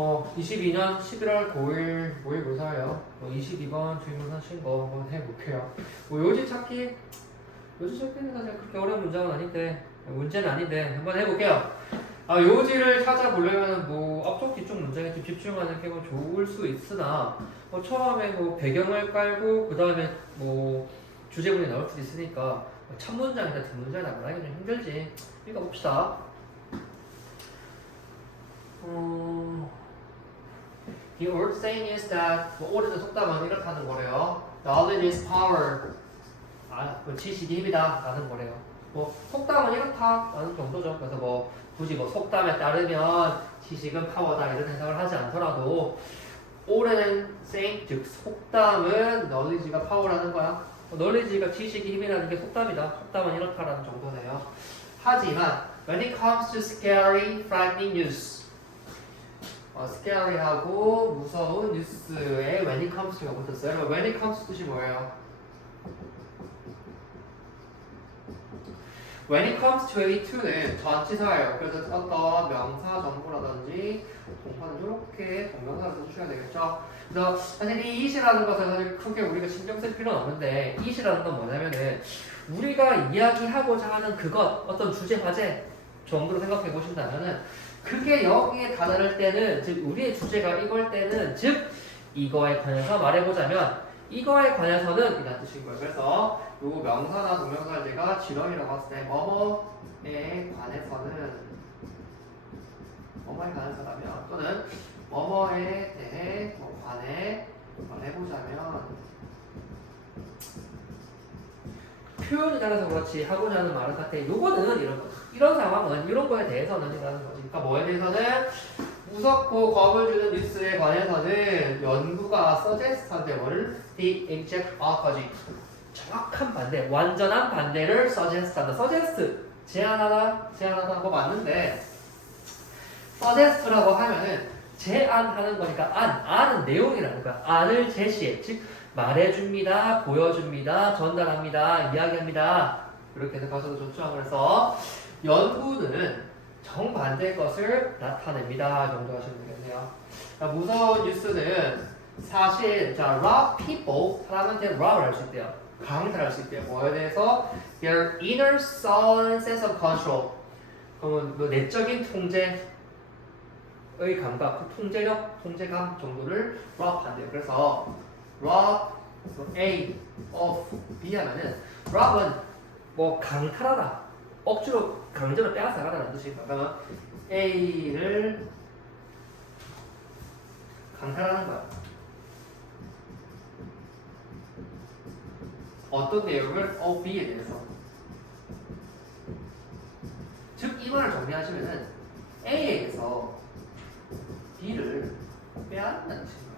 22년 11월 9일 모의고사예요. 22번 질문 하신 거 한번 해볼게요. 요지 찾기는 사실 그렇게 어려운 문제는 아닌데, 문제는 아닌데, 한번 해볼게요. 요지를 찾아보려면 앞쪽 뒤쪽 문장에 좀 집중하는 게 좋을 수 있으나, 처음에 배경을 깔고, 그 다음에 주제문이 나올 수도 있으니까, 첫 문장이나 뒷문장이나 말하기 좀 힘들지. 읽어봅시다. The old saying is that 오래된 속담은 이렇다는 거래요. Knowledge is power. 지식이 힘이다 라는 거래요. 속담은 이렇다 라는 정도죠. 그래서 굳이 속담에 따르면 지식은 파워다 이런 해석을 하지 않더라도 오래된 saying, 즉 속담은 knowledge가 파워라는 거야. knowledge가 지식이 힘이라는 게 속담이다. 속담은 이렇다라는 정도네요. 하지만 when it comes to scary, frightening news, scary하고 무서운 뉴스에 when it comes to가 붙었어요. when it comes 뜻이 뭐예요? when it comes to는 전치사예요. 그래서 어떤 명사 정보라든지 동사는 이렇게 동명사를 써주셔야 되겠죠. 그래서 사실 이 it이라는 것은 사실 크게 우리가 신경 쓸 필요는 없는데 it이라는 건 뭐냐면은 우리가 이야기하고자 하는 그것, 어떤 주제, 과제 정도로 생각해 보신다면은 그게 여기에 다다를 때는, 즉 우리의 주제가 이걸 때는, 즉 이거에 관해서 말해보자면 이거에 관해서는 이란 뜻인 거예요. 그래서 요 명사나 동명사를 제가 지렁이라고 했을 때 뭐뭐에 관해서라면 또는 뭐뭐에 대해 관해 말해보자면 표현이 따라서 그렇지 하고자 하는 말은 같아. 요거는 이런 상황은 이런 거에 대해서는 이라는 거지. 그러니까 뭐에 대해서는 무섭고 겁을 주는 뉴스에 관해서는 연구가 suggest한데 뭐를? The exact opposite. 정확한 반대, 완전한 반대를 suggest한다. suggest, 제안하다 거 맞는데 suggest라고 하면은 제안하는 거니까 안은 내용이라는 거야. 안을 제시해. 즉 말해줍니다, 보여줍니다, 전달합니다, 이야기합니다. 이렇게 해서 가서도 좋죠. 그래서 연구는 정반대의 것을 나타냅니다. 정도 하시면 되겠네요. 무서운 뉴스는 사실 rob people, 사람한테 rob을 할 수 있대요. 강탈할 수 있대요. 뭐에 대해서? Their inner sense of control. 그러면 내적인 통제의 감각, 통제력, 통제감 정도를 rob 한대요. 그래서 rob A of B 하면은 rob은 강탈하다, 억지로 강제로 빼앗아가다라는 뜻이니까 그러면 A를 강탈하는 거야. 어떤 내용을 of B에 대해서. 즉 이 말을 정리하시면은 A에게서 B를 빼앗는다는 뜻입니다.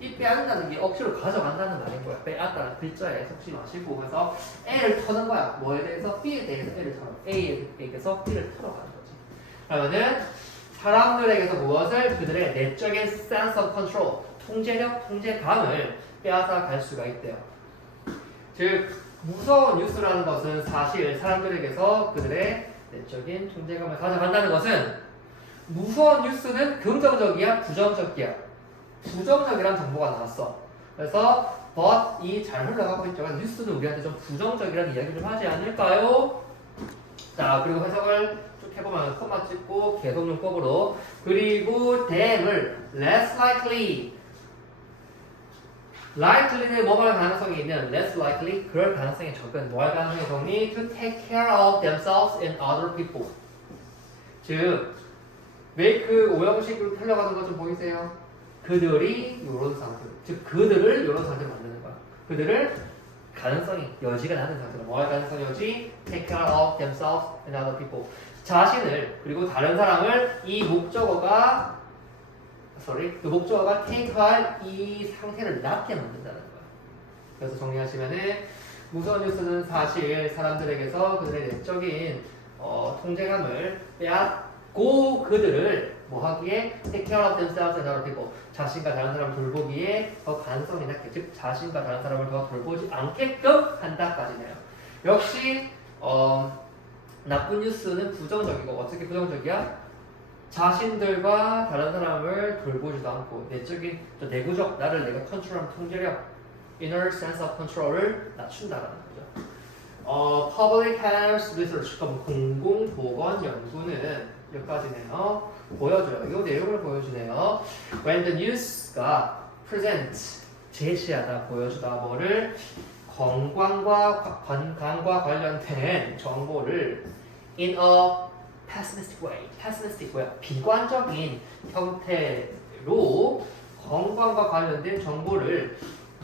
이 빼앗는다는 게 억지로 가져간다는 말인 거야. 빼앗다는 글자에 속지 마시고, 그래서 A를 터는 거야. 뭐에 대해서? B에 대해서 A를 털어. A에게서 B를 털어가는 거지. 그러면은 사람들에게서 무엇을? 그들의 내적인 sense of control, 통제력, 통제감을 빼앗아 갈 수가 있대요. 즉 무서운 뉴스라는 것은 사실 사람들에게서 그들의 내적인 통제감을 가져간다는 것은, 무서운 뉴스는 긍정적이야, 부정적이야? 부정적이란 정보가 나왔어. 그래서 but이 잘 흘러가고 있죠. 뉴스는 우리한테 좀 부정적이라는 이야기 좀 하지 않을까요? 자, 그리고 해석을 쭉 해보면 콤마 찍고 계속용법으로, 그리고 then을 less likely, likely는 뭐 할 가능성이 있는, less likely 그럴 가능성이 적은, 뭐 할 가능성이 적니? to take care of themselves and other people. 즉 make 오형식으로 흘러가는 거 좀 보이세요? 그들이 이런 상태, 즉 그들을 이런 상태로 만드는 거야. 그들을 여지가 낮은 상태로, 뭐 할 가능성이 여지? take care of themselves and other people. 자신을 그리고 다른 사람을 그 목적어가 take 할 이 상태를 낮게 만든다는 거야. 그래서 정리하시면은 무서운 뉴스는 사실 사람들에게서 그들의 내적인 통제감을 빼앗고 그들을 뭐 하기에 take care of themselves and other people, 자신과 다른 사람을 돌보기에 더 가능성이 낮게, 즉 자신과 다른 사람을 더 돌보지 않게끔 한다까지네요. 역시 나쁜 뉴스는 부정적이고, 어떻게 부정적이야? 자신들과 다른 사람을 돌보지도 않고 내적인 내구적 나를 내가 컨트롤하는 통제력 inner sense of control을 낮춘다라는 거죠. Public Health Research 공공보건 연구는 여기까지네요. 보여줘요. 이 내용을 보여주네요. When the news가 present 제시하다 보여주다 뭐를 건강과 관련된 정보를 in a pessimistic way, 비관적인 형태로 건강과 관련된 정보를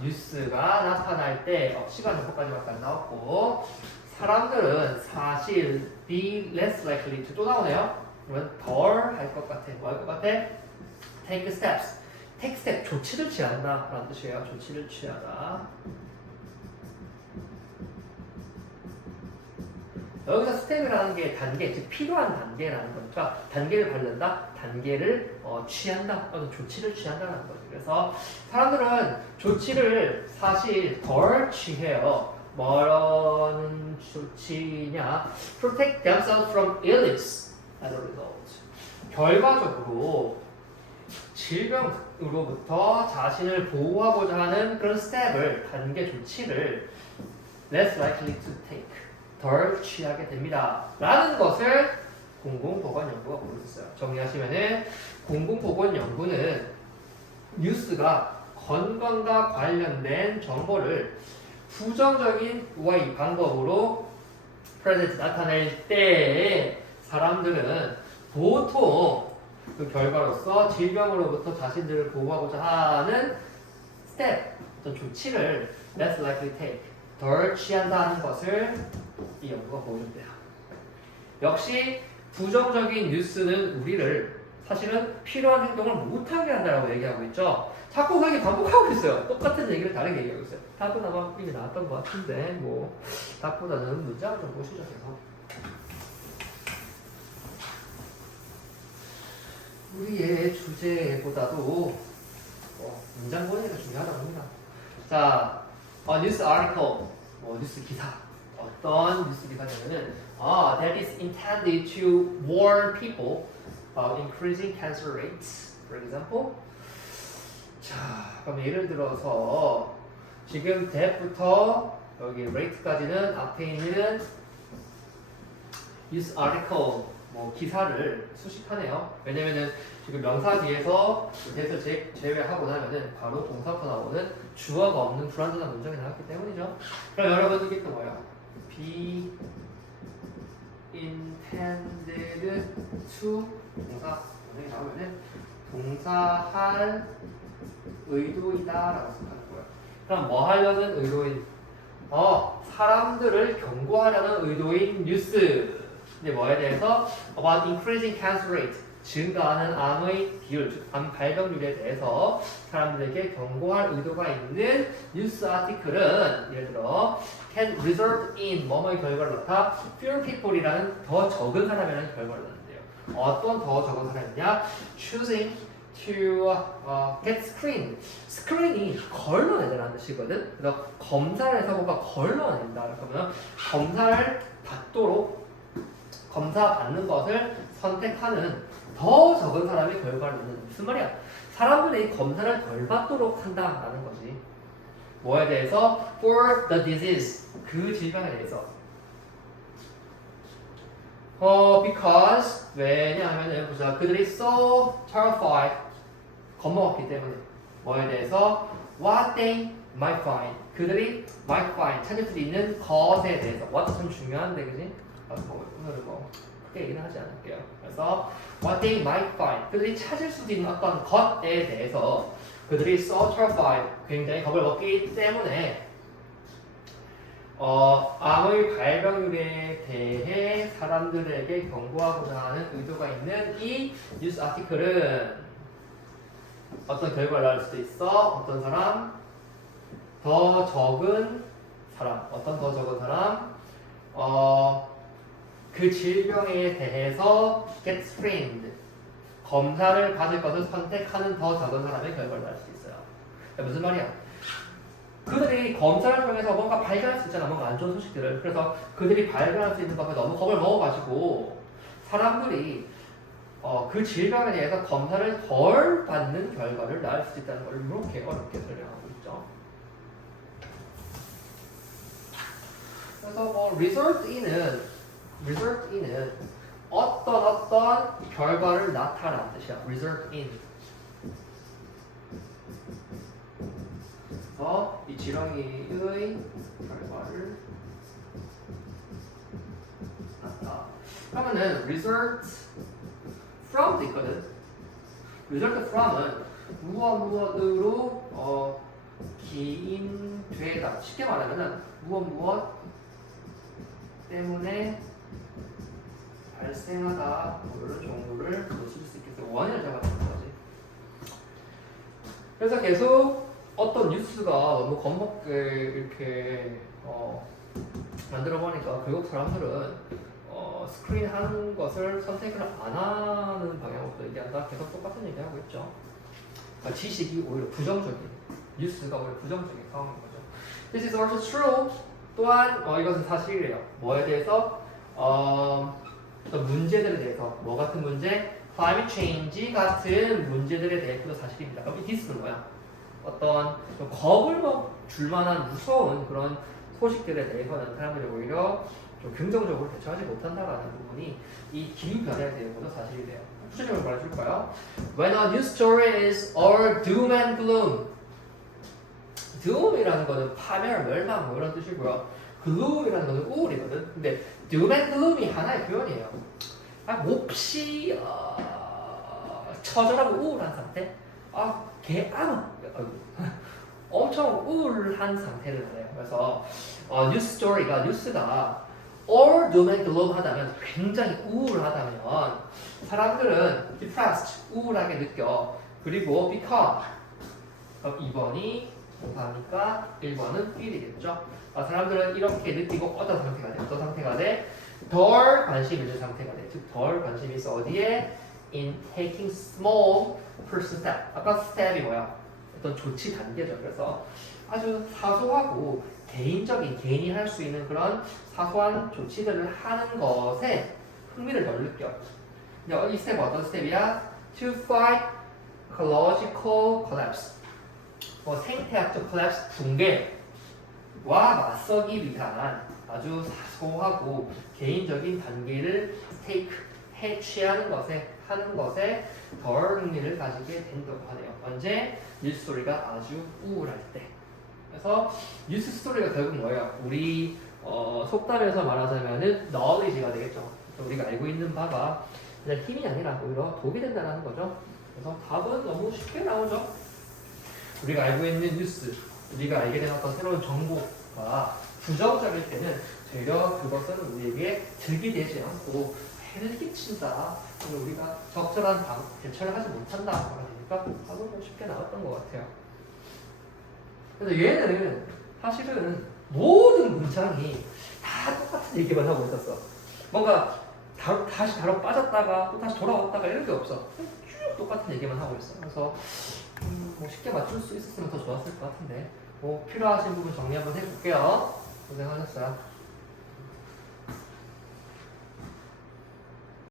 뉴스가 나타날 때 시간 정보까지밖에 안 나왔고 사람들은 사실 be less likely to 또 나오네요. 그러면 덜 할 것 같아. 뭐 할 것 같아? take steps. take step 조치를 취한다 라는 뜻이에요. 조치를 취하다. 여기서 스텝이라는 게 단계, 즉 필요한 단계라는 거니까 단계를 밟는다, 단계를 취한다, 또는 조치를 취한다는 거죠. 그래서 사람들은 조치를 사실 덜 취해요. 뭐라는 조치냐? Protect themselves from illness as a result. 결과적으로 질병으로부터 자신을 보호하고자 하는 그런 스텝을, 단계 조치를 less likely to take. 덜 취하게 됩니다. 라는 것을 공공보건연구가 보여줬어요. 정리하시면은 공공보건연구는 뉴스가 건강과 관련된 정보를 부정적인 way 방법으로 present 나타낼 때 사람들은 보통 그 결과로서 질병으로부터 자신들을 보호하고자 하는 step, 어떤 조치를 less likely take, 덜 취한다는 것을 이 연구가 보여준대요. 역시 부정적인 뉴스는 우리를 사실은 필요한 행동을 못하게 한다고 얘기하고 있죠. 자꾸 그게 반복하고 있어요. 똑같은 얘기를 다르게 얘기하고 있어요. 답은 아마 이미 나왔던 것 같은데 뭐 답보다는 문장을 좀 보시죠. 그래서 우리의 주제보다도 문장 보니까 중요하다고 합니다. 자, 뉴스 article, 뉴스 기사. 어떤 뉴스 기사냐면은 that is intended to warn people about increasing cancer rates, for example. 자, 그럼 예를 들어서 지금 that부터 여기 rate까지는 앞에 있는 news article 기사를 수식하네요. 왜냐면은 지금 명사 뒤에서 that을 제외하고 나면은 바로 동사부터 나오는 주어가 없는 불완전한 문장이 나왔기 때문이죠. 그럼 여러분 이게 또 뭐예요? be intended to 동사 문장이 나오면은 동사할 의도이다라고 생각할 거예요. 그럼 뭐 하려는 의도인? 사람들을 경고하려는 의도인 뉴스. 근데 뭐에 대해서 about increasing cancer rate, 증가하는 암의 비율, 즉 암 발병률에 대해서 사람들에게 경고할 의도가 있는 뉴스 아티클은 예를 들어 can result in 뭐뭐의 결과를 낳다 fewer people이라는 더 적은 사람이라는 결과를 낳는데요. 어떤 더 적은 사람이냐? choosing to get screened. screen이 걸러내다라는 뜻이거든. 그래서 검사를 해서 뭔가 걸러낸다. 그러면 검사를 받도록 검사 받는 것을 선택하는 더 적은 사람의 결과를 낳는. 무슨 말이야? 사람들이 검사를 덜 받도록 한다라는 거지. 뭐에 대해서? For the disease. 그 질병에 대해서. Because 왜냐하면은 보자. 그들이 so terrified. 겁먹었기 때문에. 뭐에 대해서? What they might find. 그들이 might find. 찾을 수 있는 것에 대해서. What 참 중요한데, 그지? 오늘은 크게 얘기는 하지 않을게요. 그래서 what they might find, 그들이 찾을 수 있는 어떤 것에 대해서 그들이 so terrified, 굉장히 겁을 먹기 때문에 암의 발병률에 대해 사람들에게 경고하고자 하는 의도가 있는 이 뉴스 아티클은 어떤 결과를 낳을 수도 있어. 어떤 사람? 더 적은 사람. 어떤 더 적은 사람? 그 질병에 대해서 get screened, 검사를 받을 것을 선택하는 더 적은 사람의 결과를 낳을 수 있어요. 무슨 말이야? 그들이 검사를 통해서 뭔가 발견할 수 있잖아. 뭔가 안 좋은 소식들을. 그래서 그들이 발견할 수 있는 것에 너무 겁을 먹어가지고 사람들이 그 질병에 대해서 검사를 덜 받는 결과를 낳을 수 있다는 걸 이렇게 어렵게 설명하고 있죠. 그래서 뭐 result in은 어떤 결과를 나타내는 뜻이야. result in. 그래서 이 지렁이의 결과를 나타. 그러면은 result from도 있거든. result from은 무엇으로 기인되다. 쉽게 말하면은 무엇 때문에 발생하다 이런 종류를 놓칠 수 있겠어. 원인을 잡아주는 거지. 그래서 계속 어떤 뉴스가 너무 겁먹게 이렇게 만들어 보니까 결국 사람들은 스크린 하는 것을 선택을 안 하는 방향으로 얘기한다. 계속 똑같은 얘기하고 있죠. 그러니까 지식이 오히려 부정적인, 뉴스가 오히려 부정적인 상황인 거죠. This is also true. 또한 이것은 사실이래요. 뭐에 대해서? 어떤 문제들에 대해서. 뭐 같은 문제? Climate change 같은 문제들에 대해서도 사실입니다. 그럼 이 this는 뭐야? 어떤 좀 겁을 줄 만한 무서운 그런 소식들에 대해서는 사람들이 오히려 좀 긍정적으로 대처하지 못한다라는 부분이 이 기후변화에 대해서도 사실이래요. 구체적으로 말해줄까요? When a news story is all doom and gloom. doom이라는 거는 파멸, 멸망 뭐 이런 뜻이고요. gloom이라는 거는 우울이거든. 근데 doom and gloom이 하나의 표현이에요. 몹시 처절하고 우울한 상태. 엄청 우울한 상태를 말해요. 그래서 뉴스가 all doom and gloom 하다면 굉장히 우울하다면 사람들은 depressed, 우울하게 느껴. 그리고 become 2번이 동사니까 1번은 feel이겠죠. 사람들은 이렇게 느끼고 어떤 상태가 돼? 어떤 상태가 돼? 덜 관심 있는 상태가 돼. 즉 덜 관심이 있어. 어디에? In taking small first step. 아까 step이 뭐야? 어떤 조치 단계죠. 그래서 아주 사소하고 개인이 할 수 있는 그런 사소한 조치들을 하는 것에 흥미를 덜 느껴. 이 스텝 어떤 스텝이야? To fight ecological collapse. 생태학적 collapse 붕괴와 맞서기 위한 아주 사소하고 개인적인 단계를 취하는 것에 덜 흥미를 가지게 된다고 하네요. 언제? 뉴스 스토리가 아주 우울할 때. 그래서 뉴스 스토리가 결국 뭐예요? 우리 속담에서 말하자면은 knowledge가 되겠죠. 우리가 알고 있는 바가 그냥 힘이 아니라 오히려 독이 된다는 거죠. 그래서 답은 너무 쉽게 나오죠. 우리가 알고 있는 뉴스, 우리가 알게 된 어떤 새로운 정보가 부정적일 때는 되려 그것은 우리에게 득이 되지 않고 해를 끼친다. 우리가 적절한 대처를 하지 못한다. 그러니까 답은 좀 쉽게 나왔던 것 같아요. 그래서 얘는 사실은 모든 문장이 다 똑같은 얘기만 하고 있었어. 뭔가 다시 바로 빠졌다가 또 다시 돌아왔다가 이런 게 없어. 쭉 똑같은 얘기만 하고 있어. 그래서 뭐 쉽게 맞출 수 있었으면 더 좋았을 것 같은데 뭐 필요하신 부분 정리 한번 해볼게요. 고생하셨어요.